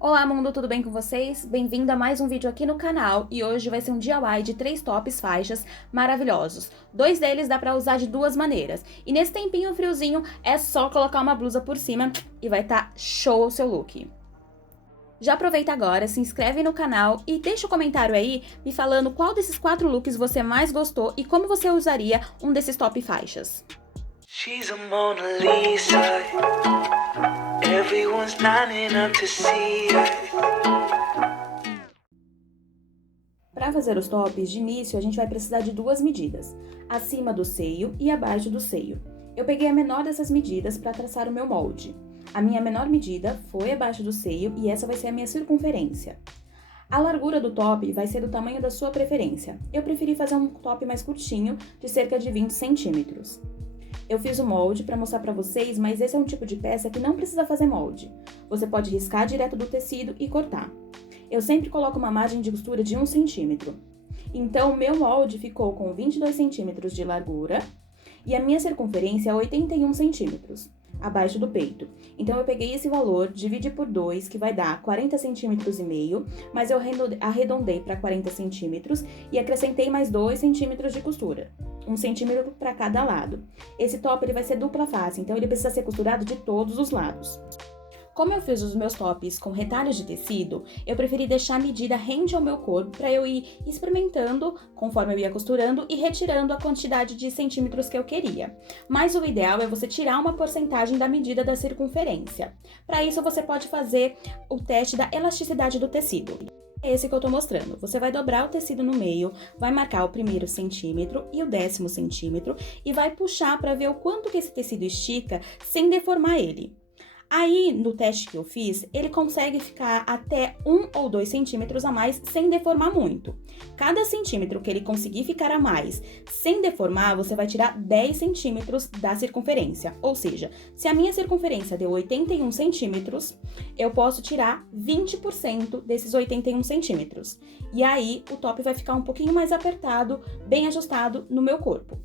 Olá mundo, tudo bem com vocês? Bem-vindo a mais um vídeo aqui no canal e hoje vai ser um DIY de 3 tops faixas maravilhosos. 2 deles dá pra usar de 2 maneiras e nesse tempinho friozinho é só colocar uma blusa por cima e vai estar show o seu look. Já aproveita agora, se inscreve no canal e deixa um comentário aí me falando qual desses 4 looks você mais gostou e como você usaria um desses top faixas. She's a Mona Lisa. Everyone's lining up to see her. Para fazer os tops, de início a gente vai precisar de 2 medidas, acima do seio e abaixo do seio. Eu peguei a menor dessas medidas para traçar o meu molde. A minha menor medida foi abaixo do seio e essa vai ser a minha circunferência. A largura do top vai ser do tamanho da sua preferência. Eu preferi fazer um top mais curtinho, de cerca de 20 centímetros. Eu fiz o molde para mostrar para vocês, mas esse é um tipo de peça que não precisa fazer molde. Você pode riscar direto do tecido e cortar. Eu sempre coloco uma margem de costura de 1 centímetro. Então, o meu molde ficou com 22 centímetros de largura e a minha circunferência é 81 centímetros, abaixo do peito. Então, eu peguei esse valor, dividi por 2, que vai dar 40 centímetros e meio, mas eu arredondei para 40 centímetros e acrescentei mais 2 centímetros de costura. 1 centímetro para cada lado. Esse top ele vai ser dupla face, então ele precisa ser costurado de todos os lados. Como eu fiz os meus tops com retalhos de tecido, eu preferi deixar a medida rente ao meu corpo para eu ir experimentando conforme eu ia costurando e retirando a quantidade de centímetros que eu queria. Mas o ideal é você tirar uma porcentagem da medida da circunferência. Para isso você pode fazer o teste da elasticidade do tecido. É esse que eu tô mostrando. Você vai dobrar o tecido no meio, vai marcar o primeiro centímetro e o 10º centímetro e vai puxar para ver o quanto que esse tecido estica sem deformar ele. Aí, no teste que eu fiz, ele consegue ficar até 1 ou 2 centímetros a mais sem deformar muito. Cada centímetro que ele conseguir ficar a mais sem deformar, você vai tirar 10 centímetros da circunferência. Ou seja, se a minha circunferência deu 81 centímetros, eu posso tirar 20% desses 81 centímetros. E aí, o top vai ficar um pouquinho mais apertado, bem ajustado no meu corpo.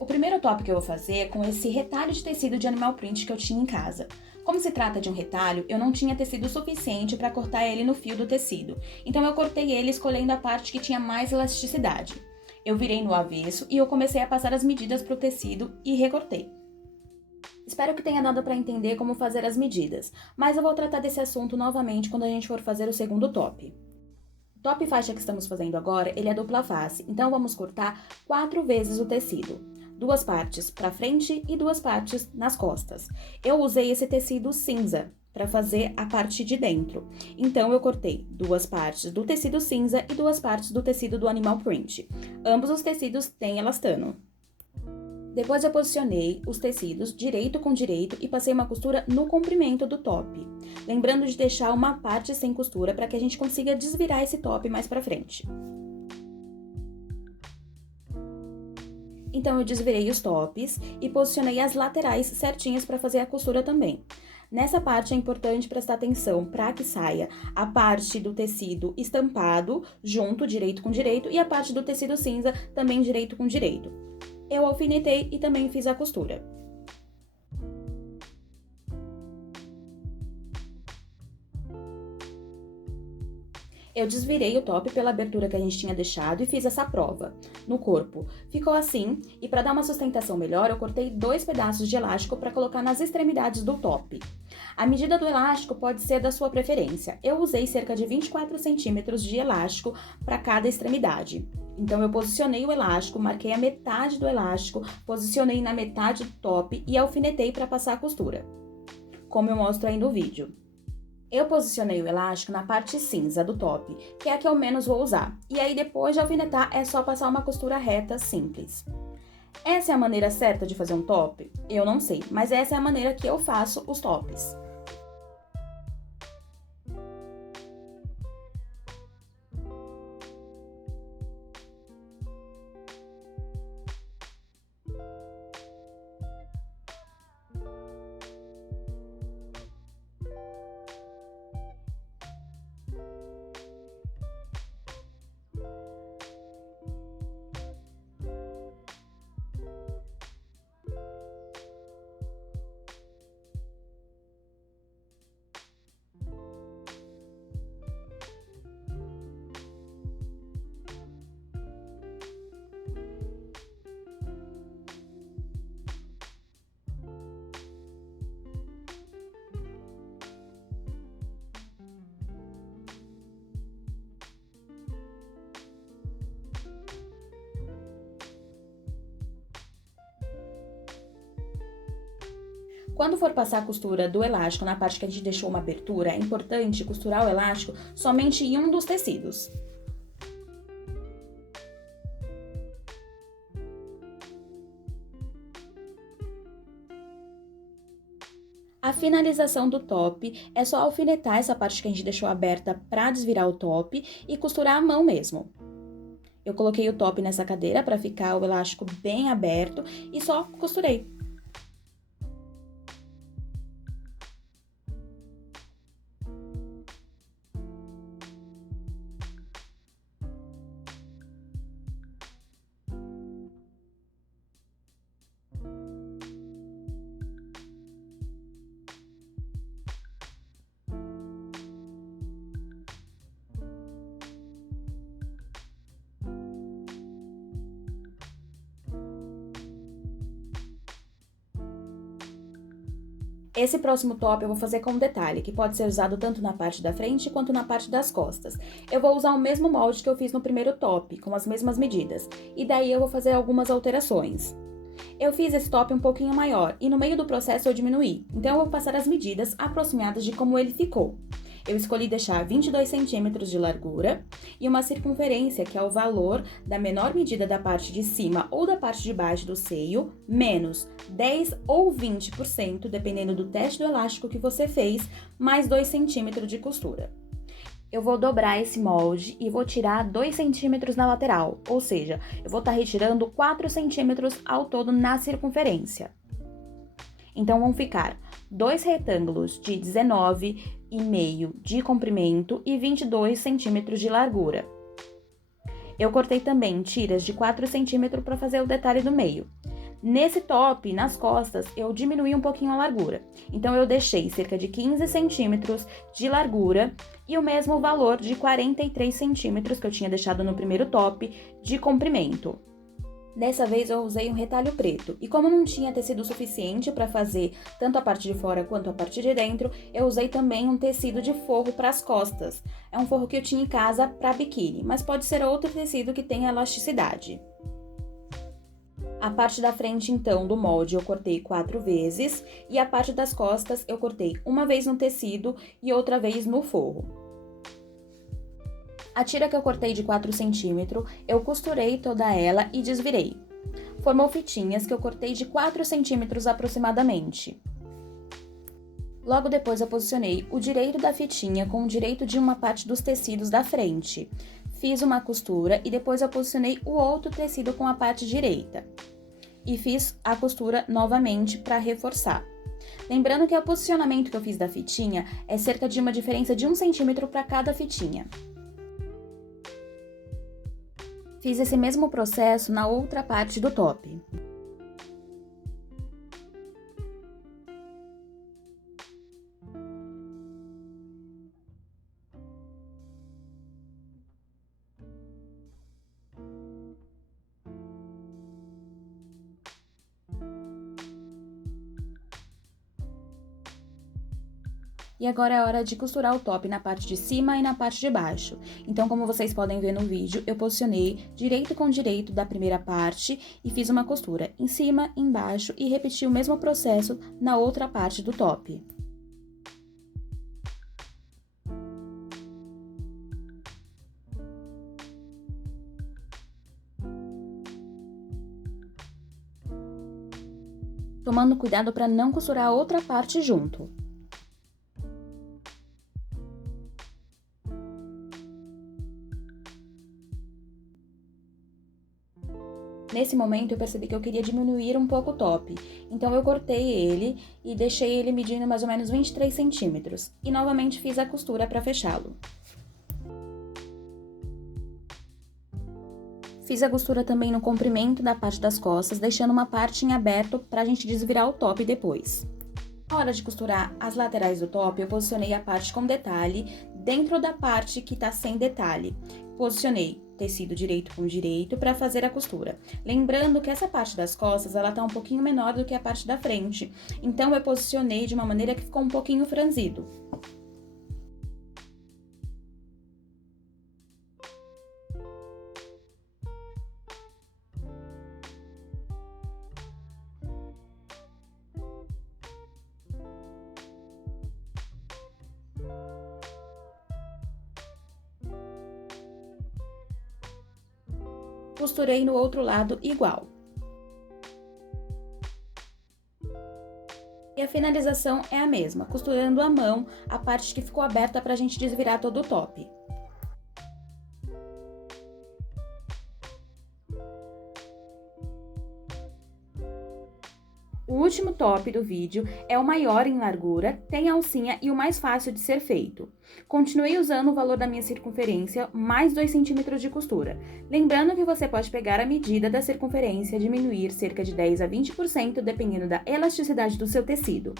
O primeiro top que eu vou fazer é com esse retalho de tecido de animal print que eu tinha em casa. Como se trata de um retalho, eu não tinha tecido suficiente para cortar ele no fio do tecido, então eu cortei ele escolhendo a parte que tinha mais elasticidade. Eu virei no avesso e eu comecei a passar as medidas para o tecido e recortei. Espero que tenha dado para entender como fazer as medidas, mas eu vou tratar desse assunto novamente quando a gente for fazer o segundo top. O top faixa que estamos fazendo agora, ele é dupla face, então vamos cortar 4 vezes o tecido. 2 partes para frente e 2 partes nas costas. Eu usei esse tecido cinza para fazer a parte de dentro. Então, eu cortei 2 partes do tecido cinza e 2 partes do tecido do animal print. Ambos os tecidos têm elastano. Depois eu posicionei os tecidos direito com direito e passei uma costura no comprimento do top. Lembrando de deixar uma parte sem costura para que a gente consiga desvirar esse top mais para frente. Então, eu desvirei os tops e posicionei as laterais certinhas para fazer a costura também. Nessa parte é importante prestar atenção para que saia a parte do tecido estampado junto, direito com direito, e a parte do tecido cinza também direito com direito. Eu alfinetei e também fiz a costura. Eu desvirei o top pela abertura que a gente tinha deixado e fiz essa prova no corpo. Ficou assim, e para dar uma sustentação melhor, eu cortei 2 pedaços de elástico para colocar nas extremidades do top. A medida do elástico pode ser da sua preferência. Eu usei cerca de 24 centímetros de elástico para cada extremidade. Então, eu posicionei o elástico, marquei a metade do elástico, posicionei na metade do top e alfinetei para passar a costura, como eu mostro aí no vídeo. Eu posicionei o elástico na parte cinza do top, que é a que eu menos vou usar. E aí, depois de alfinetar, é só passar uma costura reta simples. Essa é a maneira certa de fazer um top? Eu não sei, mas essa é a maneira que eu faço os tops. Quando for passar a costura do elástico na parte que a gente deixou uma abertura, é importante costurar o elástico somente em um dos tecidos. A finalização do top é só alfinetar essa parte que a gente deixou aberta para desvirar o top e costurar à mão mesmo. Eu coloquei o top nessa cadeira para ficar o elástico bem aberto e só costurei. Esse próximo top eu vou fazer com detalhe, que pode ser usado tanto na parte da frente quanto na parte das costas. Eu vou usar o mesmo molde que eu fiz no primeiro top, com as mesmas medidas, e daí eu vou fazer algumas alterações. Eu fiz esse top um pouquinho maior, e no meio do processo eu diminuí, então eu vou passar as medidas aproximadas de como ele ficou. Eu escolhi deixar 22 centímetros de largura e uma circunferência, que é o valor da menor medida da parte de cima ou da parte de baixo do seio, menos 10 ou 20%, dependendo do teste do elástico que você fez, mais 2 centímetros de costura. Eu vou dobrar esse molde e vou tirar 2 centímetros na lateral, ou seja, eu vou estar retirando 4 centímetros ao todo na circunferência. Então, vão ficar 2 retângulos de 19,5 de comprimento e 22 centímetros de largura. Eu cortei também tiras de 4 centímetros para fazer o detalhe do meio. Nesse top, nas costas, eu diminui um pouquinho a largura. Então, eu deixei cerca de 15 centímetros de largura e o mesmo valor de 43 centímetros que eu tinha deixado no primeiro top de comprimento. Dessa vez eu usei um retalho preto, e como não tinha tecido suficiente para fazer tanto a parte de fora quanto a parte de dentro, eu usei também um tecido de forro para as costas. É um forro que eu tinha em casa para biquíni, mas pode ser outro tecido que tenha elasticidade. A parte da frente, então, do molde eu cortei 4 vezes, e a parte das costas eu cortei uma vez no tecido e outra vez no forro. A tira que eu cortei de 4 centímetros, eu costurei toda ela e desvirei. Formou fitinhas que eu cortei de 4 centímetros aproximadamente. Logo depois eu posicionei o direito da fitinha com o direito de uma parte dos tecidos da frente. Fiz uma costura e depois eu posicionei o outro tecido com a parte direita. E fiz a costura novamente para reforçar. Lembrando que o posicionamento que eu fiz da fitinha é cerca de uma diferença de 1 centímetro para cada fitinha. Fiz esse mesmo processo na outra parte do top. E agora é hora de costurar o top na parte de cima e na parte de baixo. Então, como vocês podem ver no vídeo, eu posicionei direito com direito da primeira parte e fiz uma costura em cima, embaixo e repeti o mesmo processo na outra parte do top. Tomando cuidado para não costurar a outra parte junto. Nesse momento, eu percebi que eu queria diminuir um pouco o top, então eu cortei ele e deixei ele medindo mais ou menos 23 centímetros, e novamente fiz a costura para fechá-lo. Fiz a costura também no comprimento da parte das costas, deixando uma parte em aberto para a gente desvirar o top depois. Na hora de costurar as laterais do top, eu posicionei a parte com detalhe dentro da parte que tá sem detalhe. Posicionei tecido direito com direito para fazer a costura. Lembrando que essa parte das costas, ela tá um pouquinho menor do que a parte da frente. Então, eu posicionei de uma maneira que ficou um pouquinho franzido. costurei no outro lado igual. E a finalização é a mesma, costurando à mão a parte que ficou aberta para a gente desvirar todo o top. O último top do vídeo é o maior em largura, tem alcinha e o mais fácil de ser feito. Continuei usando o valor da minha circunferência, mais 2 centímetros de costura. Lembrando que você pode pegar a medida da circunferência e diminuir cerca de 10 a 20% dependendo da elasticidade do seu tecido.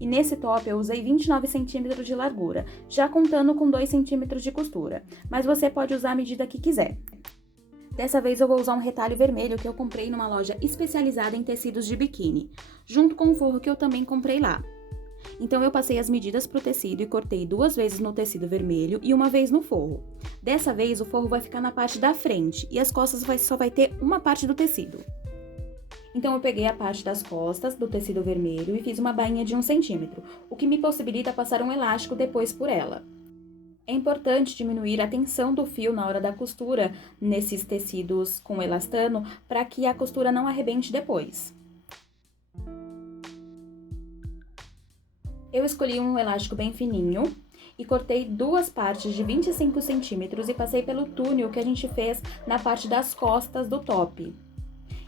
E nesse top eu usei 29 centímetros de largura, já contando com 2 centímetros de costura, mas você pode usar a medida que quiser. Dessa vez eu vou usar um retalho vermelho que eu comprei numa loja especializada em tecidos de biquíni, junto com um forro que eu também comprei lá. Então eu passei as medidas para o tecido e cortei 2 vezes no tecido vermelho e 1 vez no forro. Dessa vez o forro vai ficar na parte da frente e as costas só vai ter uma parte do tecido. Então eu peguei a parte das costas do tecido vermelho e fiz uma bainha de 1 centímetro, o que me possibilita passar um elástico depois por ela. É importante diminuir a tensão do fio na hora da costura nesses tecidos com elastano para que a costura não arrebente depois. Eu escolhi um elástico bem fininho e cortei 2 partes de 25 centímetros e passei pelo túnel que a gente fez na parte das costas do top.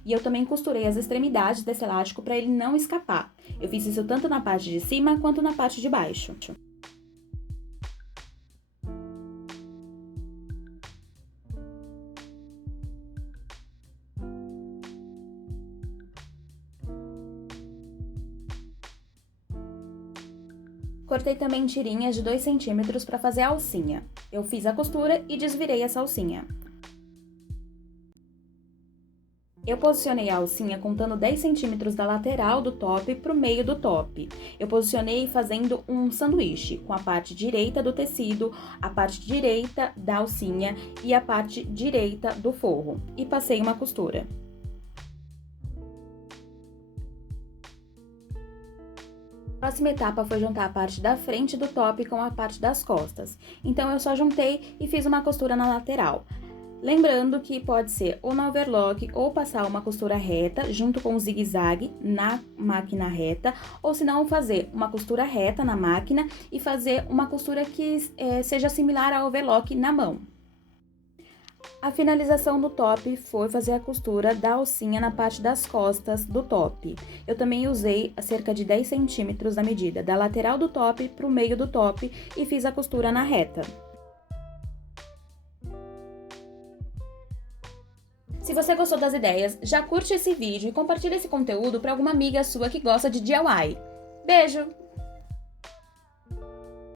E eu também costurei as extremidades desse elástico para ele não escapar. Eu fiz isso tanto na parte de cima quanto na parte de baixo. Cortei também tirinhas de 2 centímetros para fazer a alcinha. Eu fiz a costura e desvirei essa alcinha. Eu posicionei a alcinha contando 10 centímetros da lateral do top para o meio do top. Eu posicionei fazendo um sanduíche, com a parte direita do tecido, a parte direita da alcinha e a parte direita do forro. E passei uma costura. A próxima etapa foi juntar a parte da frente do top com a parte das costas. Então eu só juntei e fiz uma costura na lateral. Lembrando que pode ser ou na overlock ou passar uma costura reta junto com o zigue-zague na máquina reta, ou se não fazer uma costura reta na máquina e fazer uma costura que seja similar ao overlock na mão. A finalização do top foi fazer a costura da alcinha na parte das costas do top. Eu também usei cerca de 10 centímetros da medida da lateral do top para o meio do top e fiz a costura na reta. Se você gostou das ideias, já curte esse vídeo e compartilha esse conteúdo para alguma amiga sua que gosta de DIY. Beijo!